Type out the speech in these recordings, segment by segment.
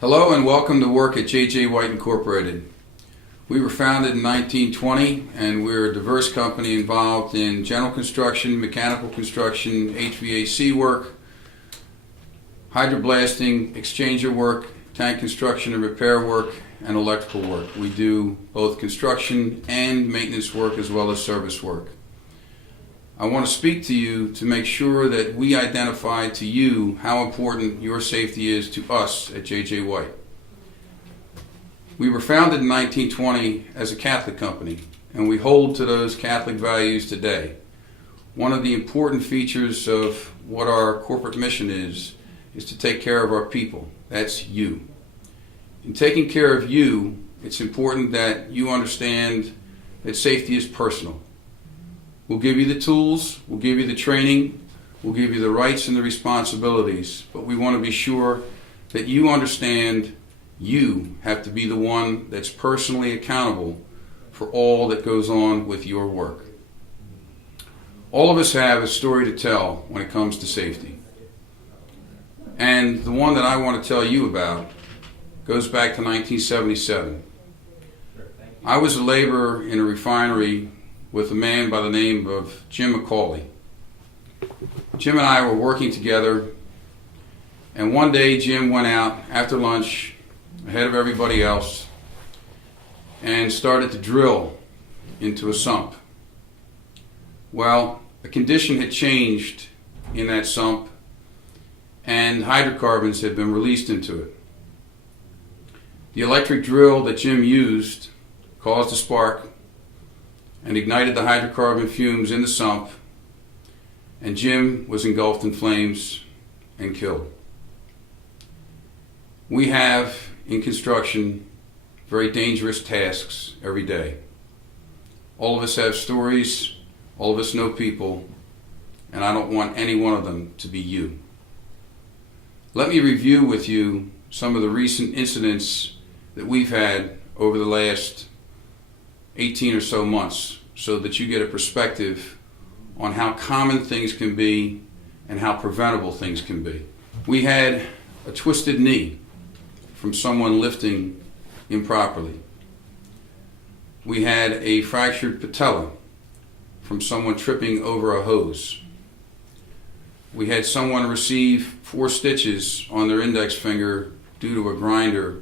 Hello and welcome to work at J.J. White Incorporated. We were founded in 1920 and we're a diverse company involved in general construction, mechanical construction, HVAC work, hydroblasting, exchanger work, tank construction and repair work, and electrical work. We do both construction and maintenance work as well as service work. I want to speak to you to make sure that we identify to you how important your safety is to us at J.J. White. We were founded in 1920 as a Catholic company, and we hold to those Catholic values today. One of the important features of what our corporate mission is to take care of our people. That's you. In taking care of you, it's important that you understand that safety is personal. We'll give you the tools, we'll give you the training, we'll give you the rights and the responsibilities, but we want to be sure that you understand you have to be the one that's personally accountable for all that goes on with your work. All of us have a story to tell when it comes to safety. And the one that I want to tell you about goes back to 1977. I was a laborer in a refinery with a man by the name of Jim McCauley. Jim and I were working together, and one day Jim went out after lunch ahead of everybody else and started to drill into a sump. Well, the condition had changed in that sump and hydrocarbons had been released into it. The electric drill that Jim used caused a spark and ignited the hydrocarbon fumes in the sump, and Jim was engulfed in flames and killed. We have, in construction, very dangerous tasks every day. All of us have stories, all of us know people, and I don't want any one of them to be you. Let me review with you some of the recent incidents that we've had over the last 18 or so months, so that you get a perspective on how common things can be and how preventable things can be. We had a twisted knee from someone lifting improperly. We had a fractured patella from someone tripping over a hose. We had someone receive 4 stitches on their index finger due to a grinder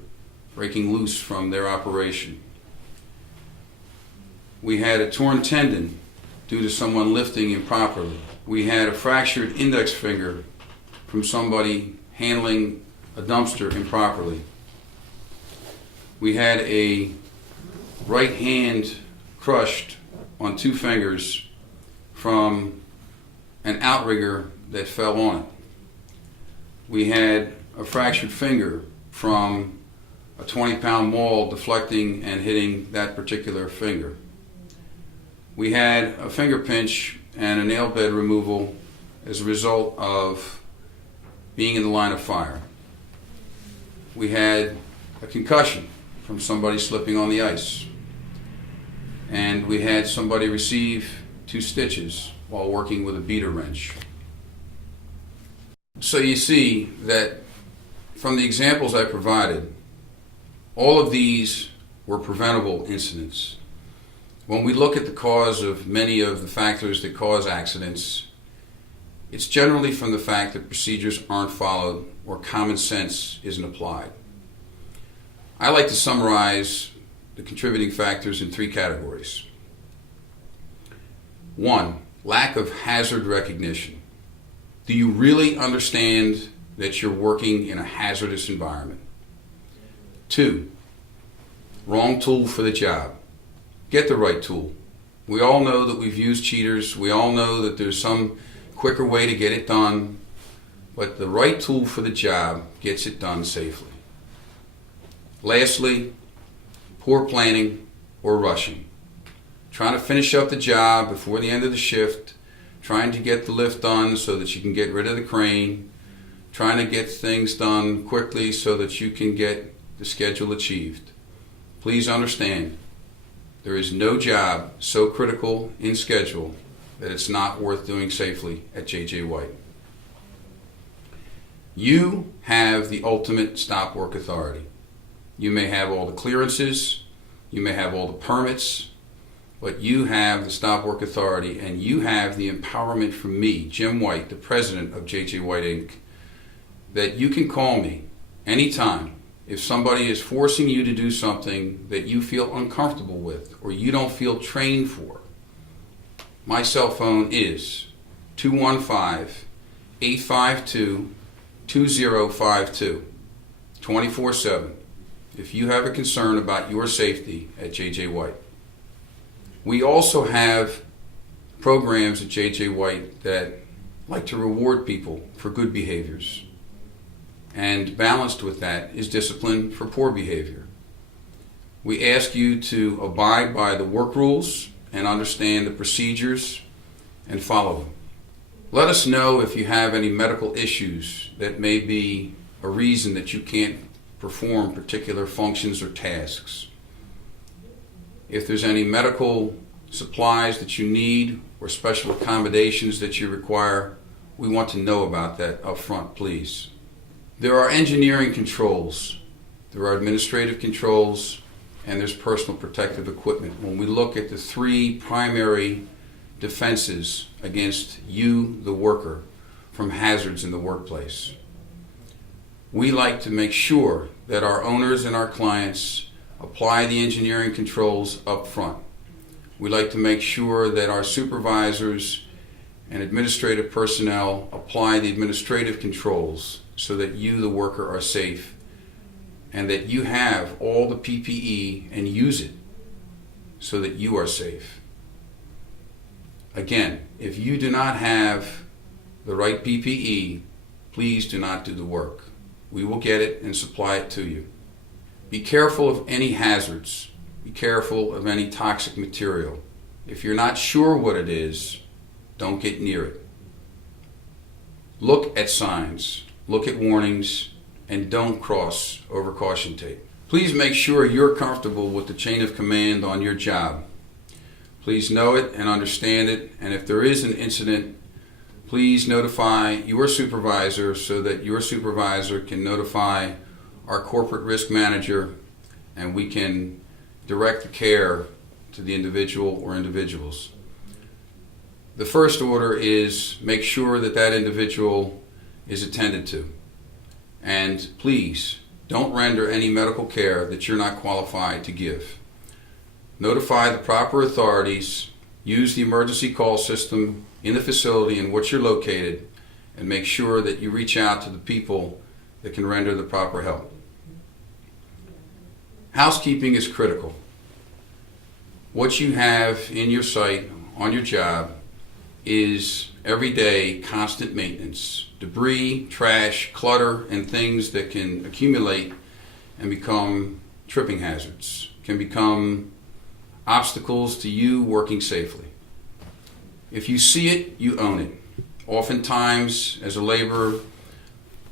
breaking loose from their operation. We had a torn tendon due to someone lifting improperly. We had a fractured index finger from somebody handling a dumpster improperly. We had a right hand crushed on 2 fingers from an outrigger that fell on it. We had a fractured finger from a 20-pound maul deflecting and hitting that particular finger. We had a finger pinch and a nail bed removal as a result of being in the line of fire. We had a concussion from somebody slipping on the ice. And we had somebody receive 2 stitches while working with a beater wrench. So you see that from the examples I provided, all of these were preventable incidents. When we look at the cause of many of the factors that cause accidents, it's generally from the fact that procedures aren't followed or common sense isn't applied. I like to summarize the contributing factors in 3 categories. 1, lack of hazard recognition. Do you really understand that you're working in a hazardous environment? 2, wrong tool for the job. Get the right tool. We all know that we've used cheaters. We all know that there's some quicker way to get it done, but the right tool for the job gets it done safely. Lastly, poor planning or rushing. Trying to finish up the job before the end of the shift, trying to get the lift done so that you can get rid of the crane, trying to get things done quickly so that you can get the schedule achieved. Please understand, there is no job so critical in schedule that it's not worth doing safely at J.J. White. You have the ultimate stop work authority. You may have all the clearances, you may have all the permits, but you have the stop work authority, and you have the empowerment from me, Jim White, the president of J.J. White, Inc., that you can call me anytime if somebody is forcing you to do something that you feel uncomfortable with or you don't feel trained for. My cell phone is 215-852-2052, 24/7, if you have a concern about your safety at J.J. White. We also have programs at J.J. White that like to reward people for good behaviors. And balanced with that is discipline for poor behavior. We ask you to abide by the work rules and understand the procedures and follow them. Let us know if you have any medical issues that may be a reason that you can't perform particular functions or tasks. If there's any medical supplies that you need or special accommodations that you require, we want to know about that up front, please. There are engineering controls, there are administrative controls, and there's personal protective equipment. When we look at the three primary defenses against you, the worker, from hazards in the workplace, we like to make sure that our owners and our clients apply the engineering controls up front. We like to make sure that our supervisors and administrative personnel apply the administrative controls so that you, the worker, are safe and that you have all the PPE and use it so that you are safe. Again, if you do not have the right PPE, please do not do the work. We will get it and supply it to you. Be careful of any hazards. Be careful of any toxic material. If you're not sure what it is, don't get near it. Look at signs, look at warnings, and don't cross over caution tape. Please make sure you're comfortable with the chain of command on your job. Please know it and understand it, and if there is an incident, please notify your supervisor so that your supervisor can notify our corporate risk manager and we can direct the care to the individual or individuals. The first order is make sure that that individual is attended to. And please don't render any medical care that you're not qualified to give. Notify the proper authorities, use the emergency call system in the facility in which you're located, and make sure that you reach out to the people that can render the proper help. Housekeeping is critical. What you have in your site, on your job, is everyday constant maintenance. Debris, trash, clutter, and things that can accumulate and become tripping hazards, can become obstacles to you working safely. If you see it, you own it. Oftentimes, as a laborer,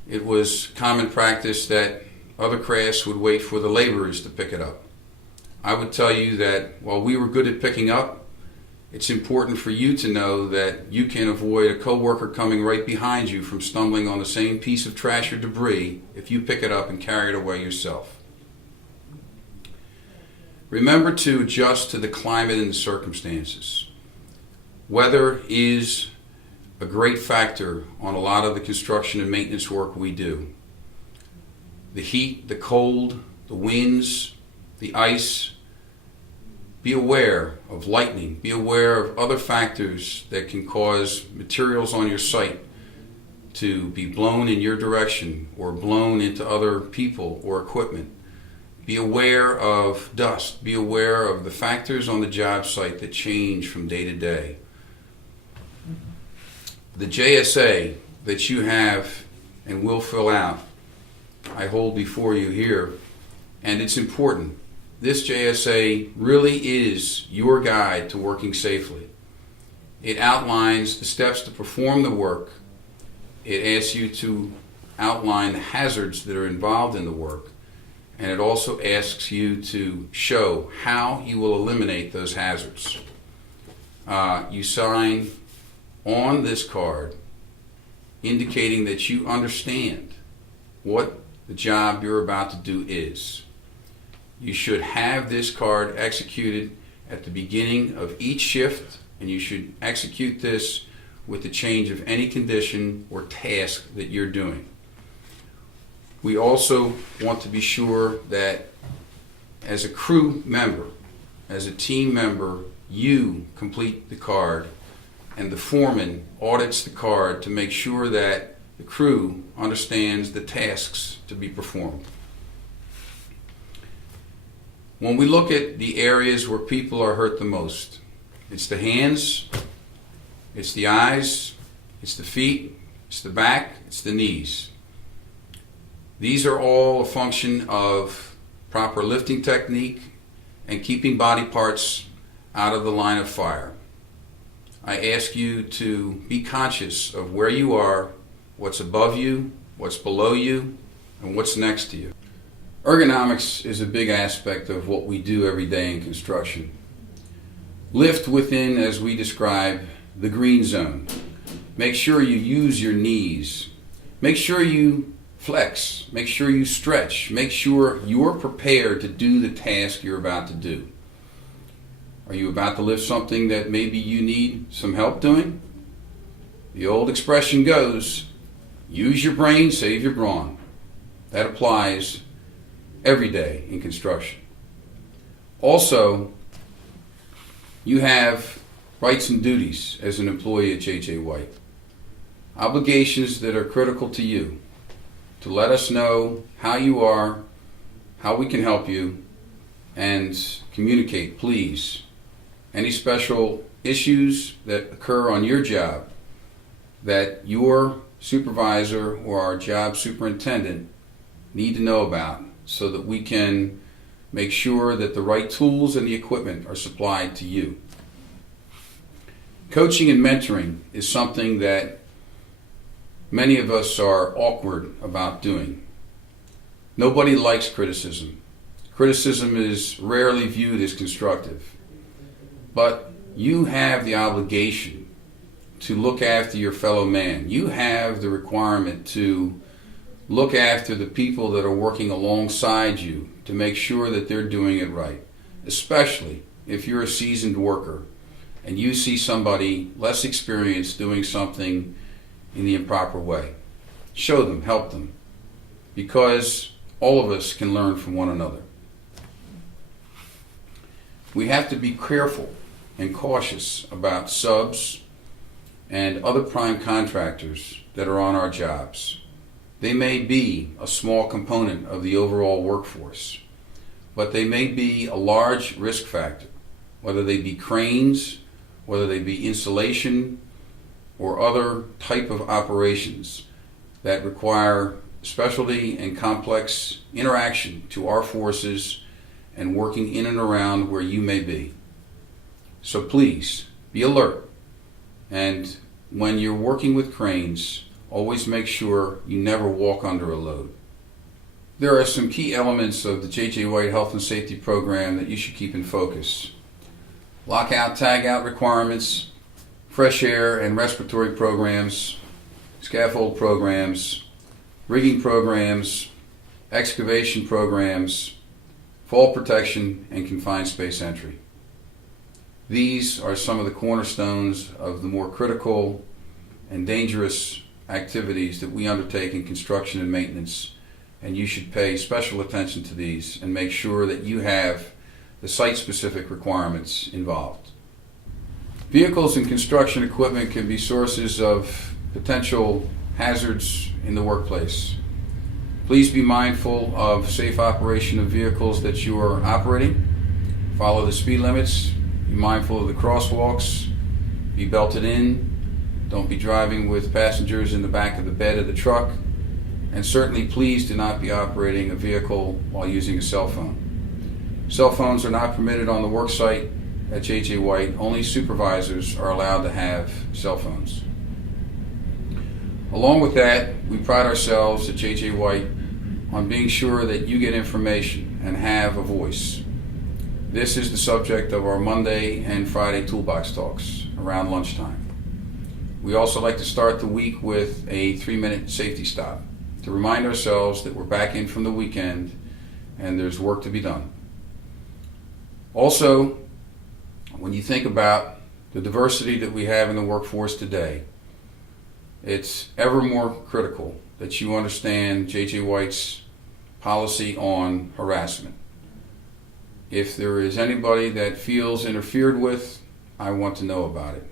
it was common practice that other crafts would wait for the laborers to pick it up. I would tell you that while we were good at picking up, it's important for you to know that you can avoid a coworker coming right behind you from stumbling on the same piece of trash or debris if you pick it up and carry it away yourself. Remember to adjust to the climate and the circumstances. Weather is a great factor on a lot of the construction and maintenance work we do. The heat, the cold, the winds, the ice. Be aware of lightning. Be aware of other factors that can cause materials on your site to be blown in your direction or blown into other people or equipment. Be aware of dust. Be aware of the factors on the job site that change from day to day. The JSA that you have and will fill out, I hold before you here, and it's important. This JSA really is your guide to working safely. It outlines the steps to perform the work. It asks you to outline the hazards that are involved in the work. And it also asks you to show how you will eliminate those hazards. You sign on this card indicating that you understand what the job you're about to do is. You should have this card executed at the beginning of each shift, and you should execute this with the change of any condition or task that you're doing. We also want to be sure that as a crew member, as a team member, you complete the card and the foreman audits the card to make sure that the crew understands the tasks to be performed. When we look at the areas where people are hurt the most, it's the hands, it's the eyes, it's the feet, it's the back, it's the knees. These are all a function of proper lifting technique and keeping body parts out of the line of fire. I ask you to be conscious of where you are, what's above you, what's below you, and what's next to you. Ergonomics is a big aspect of what we do every day in construction. Lift within, as we describe, the green zone. Make sure you use your knees. Make sure you flex. Make sure you stretch. Make sure you're prepared to do the task you're about to do. Are you about to lift something that maybe you need some help doing? The old expression goes, use your brain, save your brawn. That applies every day in construction. Also, you have rights and duties as an employee at J.J. White. Obligations that are critical to you to let us know how you are, how we can help you, and communicate, please. Any special issues that occur on your job that your supervisor or our job superintendent need to know about so that we can make sure that the right tools and the equipment are supplied to you. Coaching and mentoring is something that many of us are awkward about doing. Nobody likes criticism. Criticism is rarely viewed as constructive. But you have the obligation to look after your fellow man. You have the requirement to look after the people that are working alongside you to make sure that they're doing it right, especially if you're a seasoned worker and you see somebody less experienced doing something in the improper way. Show them, help them, because all of us can learn from one another. We have to be careful and cautious about subs and other prime contractors that are on our jobs. They may be a small component of the overall workforce, but they may be a large risk factor, whether they be cranes, whether they be insulation, or other type of operations that require specialty and complex interaction to our forces and working in and around where you may be. So please, be alert. And when you're working with cranes, always make sure you never walk under a load. There are some key elements of the J.J. White Health and Safety Program that you should keep in focus. Lockout, tagout requirements, fresh air and respiratory programs, scaffold programs, rigging programs, excavation programs, fall protection, and confined space entry. These are some of the cornerstones of the more critical and dangerous activities that we undertake in construction and maintenance, and you should pay special attention to these and make sure that you have the site-specific requirements involved. Vehicles and construction equipment can be sources of potential hazards in the workplace. Please be mindful of safe operation of vehicles that you are operating. Follow the speed limits. Be mindful of the crosswalks. Be belted in. Don't be driving with passengers in the back of the bed of the truck. And certainly please do not be operating a vehicle while using a cell phone. Cell phones are not permitted on the work site at J.J. White. Only supervisors are allowed to have cell phones. Along with that, we pride ourselves at J.J. White on being sure that you get information and have a voice. This is the subject of our Monday and Friday Toolbox Talks around lunchtime. We also like to start the week with a 3-minute safety stop to remind ourselves that we're back in from the weekend and there's work to be done. Also, when you think about the diversity that we have in the workforce today, it's ever more critical that you understand J.J. White's policy on harassment. If there is anybody that feels interfered with, I want to know about it.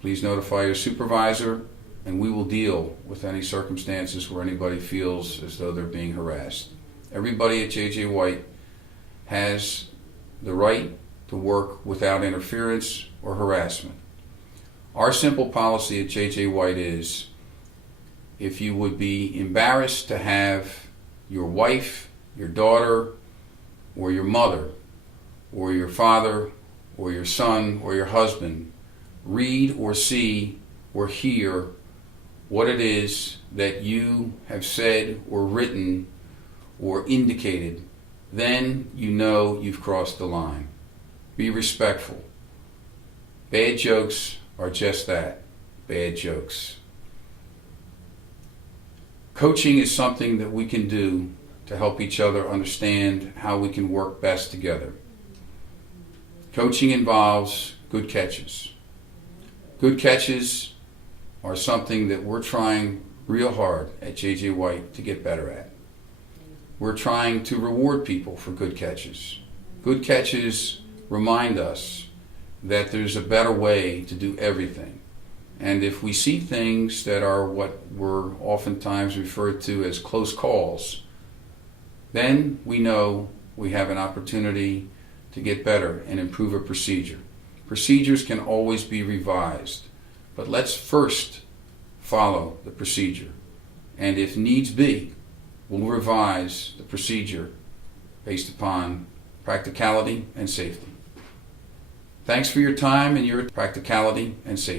Please notify your supervisor, and we will deal with any circumstances where anybody feels as though they're being harassed. Everybody at J.J. White has the right to work without interference or harassment. Our simple policy at J.J. White is, if you would be embarrassed to have your wife, your daughter, or your mother, or your father, or your son, or your husband read or see or hear what it is that you have said or written or indicated, then you know you've crossed the line. Be respectful. Bad jokes are just that, bad jokes. Coaching is something that we can do to help each other understand how we can work best together. Coaching involves good catches. Good catches are something that we're trying real hard at J.J. White to get better at. We're trying to reward people for good catches. Good catches remind us that there's a better way to do everything. And if we see things that are what were oftentimes referred to as close calls, then we know we have an opportunity to get better and improve a procedure. Procedures can always be revised, but let's first follow the procedure. And if needs be, we'll revise the procedure based upon practicality and safety. Thanks for your time and your practicality and safety.